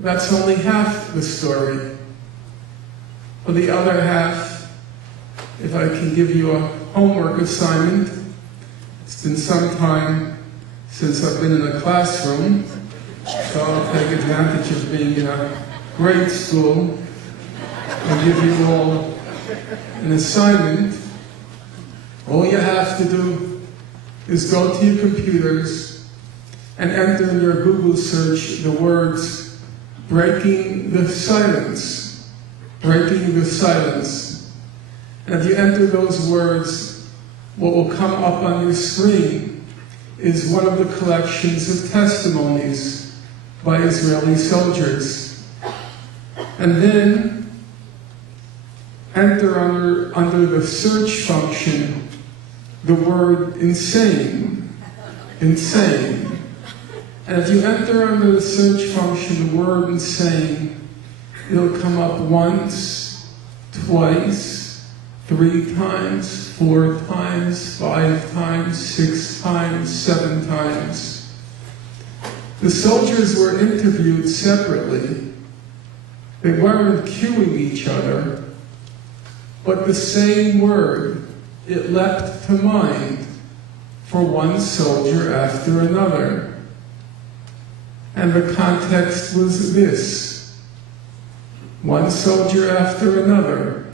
That's only half the story. For the other half, if I can give you a homework assignment, it's been some time since I've been in a classroom, so I'll take advantage of being in a grade school and give you all an assignment. All you have to do is go to your computers and enter in your Google search the words "breaking the silence," breaking the silence. And if you enter those words, what will come up on your screen is one of the collections of testimonies by Israeli soldiers. And then enter under the search function the word insane, insane. And if you enter under the search function the word insane, it'll come up once, twice, 3 times, 4 times, 5 times, 6 times, 7 times. The soldiers were interviewed separately. They weren't cueing each other, but the same word, it leapt to mind for one soldier after another. And the context was this: one soldier after another.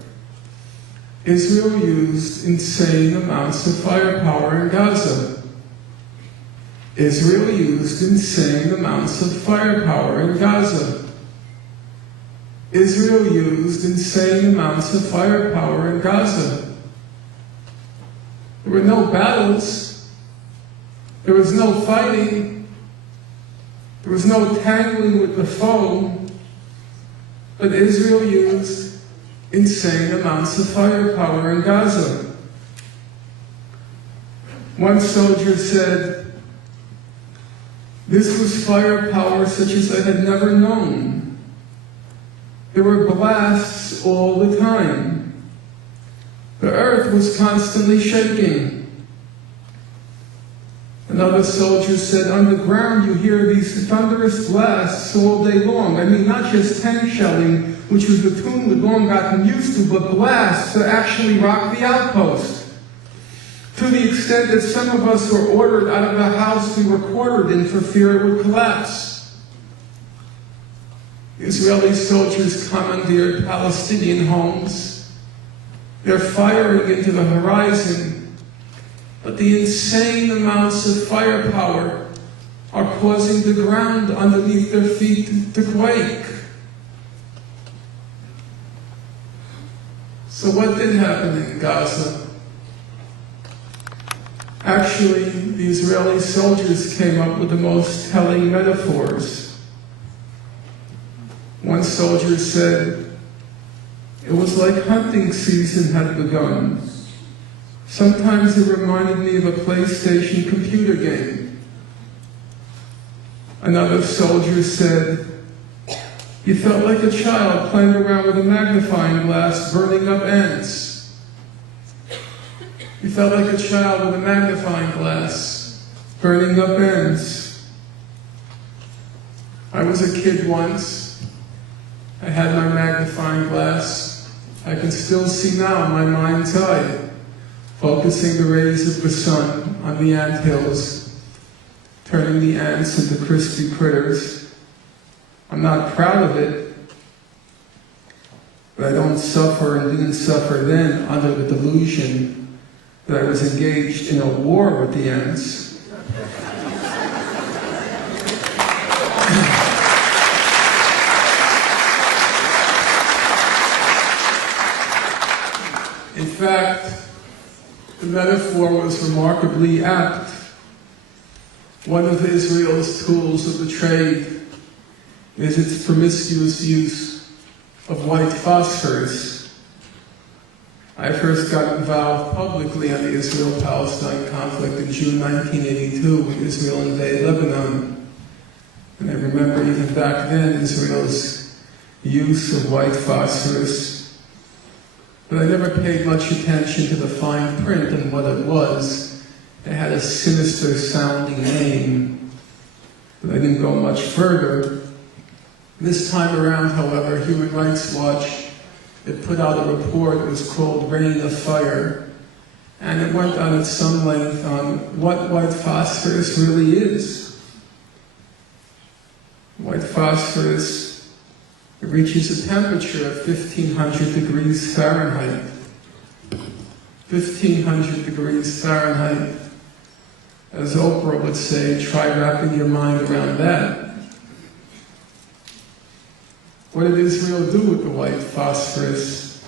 Israel used insane amounts of firepower in Gaza. Israel used insane amounts of firepower in Gaza. Israel used insane amounts of firepower in Gaza. There were no battles. There was no fighting. There was no tangling with the foe. But Israel used insane amounts of firepower in Gaza. One soldier said, "This was firepower such as I had never known. There were blasts all the time. The earth was constantly shaking." Another soldier said, "On the ground you hear these thunderous blasts all day long. I mean, not just tank shelling, which was the tune we'd long gotten used to, but blasts that actually rocked the outpost. To the extent that some of us were ordered out of the house we were quartered in for fear it would collapse." Israeli soldiers commandeered Palestinian homes. They're firing into the horizon, but the insane amounts of firepower are causing the ground underneath their feet to quake. So what did happen in Gaza? Actually, the Israeli soldiers came up with the most telling metaphors. One soldier said, "It was like hunting season had begun. Sometimes it reminded me of a PlayStation computer game." Another soldier said, "You felt like a child playing around with a magnifying glass burning up ants." You felt like a child with a magnifying glass burning up ants. I was a kid once. I had my magnifying glass. I can still see now in my mind's eye, focusing the rays of the sun on the anthills, turning the ants into crispy critters. I'm not proud of it, but I don't suffer and didn't suffer then under the delusion that I was engaged in a war with the ants. In fact, the metaphor was remarkably apt. One of Israel's tools of the trade is its promiscuous use of white phosphorus. I first got involved publicly on the Israel-Palestine conflict in June 1982 when Israel invaded Lebanon. And I remember even back then Israel's use of white phosphorus. But I never paid much attention to the fine print and what it was. It had a sinister sounding name. But I didn't go much further. This time around, however, Human Rights Watch, it put out a report. It was called Rain of Fire, and it went on at some length on what white phosphorus really is. White phosphorus, it reaches a temperature of 1,500 degrees Fahrenheit. 1,500 degrees Fahrenheit. As Oprah would say, try wrapping your mind around that. What did Israel do with the white phosphorus?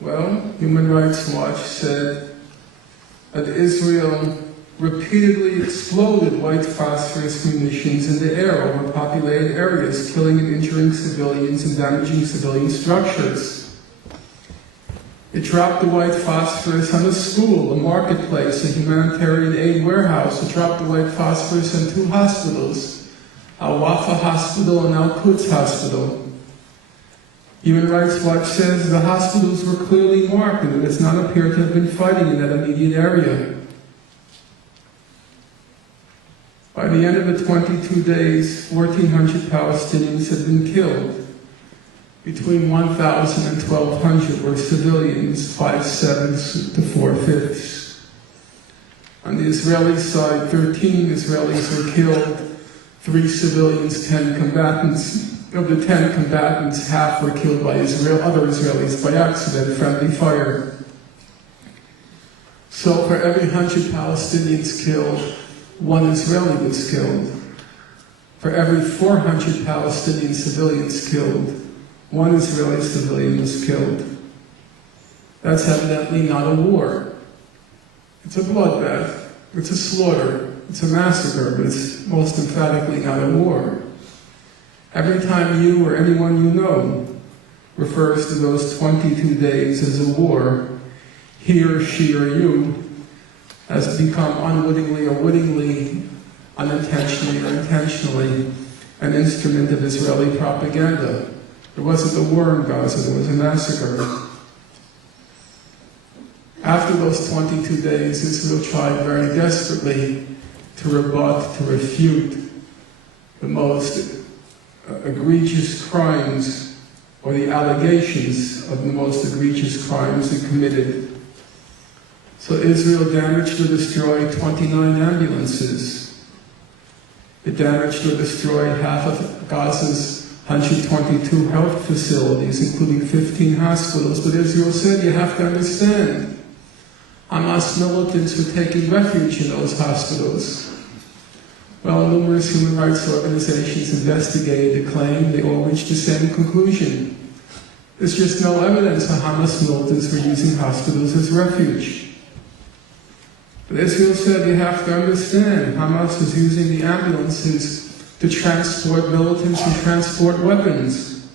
Well, Human Rights Watch said that Israel repeatedly exploded white phosphorus munitions in the air over populated areas, killing and injuring civilians and damaging civilian structures. It dropped the white phosphorus on a school, a marketplace, a humanitarian aid warehouse. It dropped the white phosphorus on 2 hospitals, Al-Wafa Hospital and Al-Quds Hospital. Human Rights Watch says the hospitals were clearly marked and it does not appear to have been fighting in that immediate area. By the end of the 22 days, 1,400 Palestinians had been killed. Between 1,000 and 1,200 were civilians, 5/7 to 4/5. On the Israeli side, 13 Israelis were killed, 3 civilians, 10 combatants. Of the 10 combatants, half were killed by other Israelis by accident, friendly fire. So for every 100 Palestinians killed, 1 Israeli was killed. For every 400 Palestinian civilians killed, 1 Israeli civilian was killed. That's evidently not a war. It's a bloodbath. It's a slaughter. It's a massacre, but it's most emphatically not a war. Every time you or anyone you know refers to those 22 days as a war, he or she or you has become unwittingly or wittingly, unintentionally or intentionally, an instrument of Israeli propaganda. There wasn't a war in Gaza, there was a massacre. After those 22 days, Israel tried very desperately to rebut, to refute the most egregious crimes, or the allegations of the most egregious crimes it committed. So Israel damaged or destroyed 29 ambulances. It damaged or destroyed half of Gaza's 122 health facilities, including 15 hospitals. But Israel said, you have to understand, Hamas militants were taking refuge in those hospitals. Well, numerous human rights organizations investigated the claim. They all reached the same conclusion. There's just no evidence that Hamas militants were using hospitals as refuge. But Israel said, you have to understand, Hamas was using the ambulances to transport militants and transport weapons.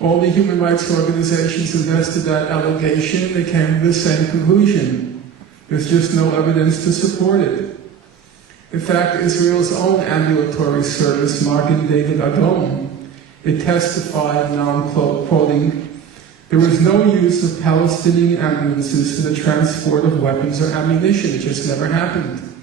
All the human rights organizations invested that allegation. They came to the same conclusion. There's just no evidence to support it. In fact, Israel's own ambulatory service, Magen David Adom, it testified, now I'm quoting, there was no use of Palestinian ambulances for the transport of weapons or ammunition. It just never happened.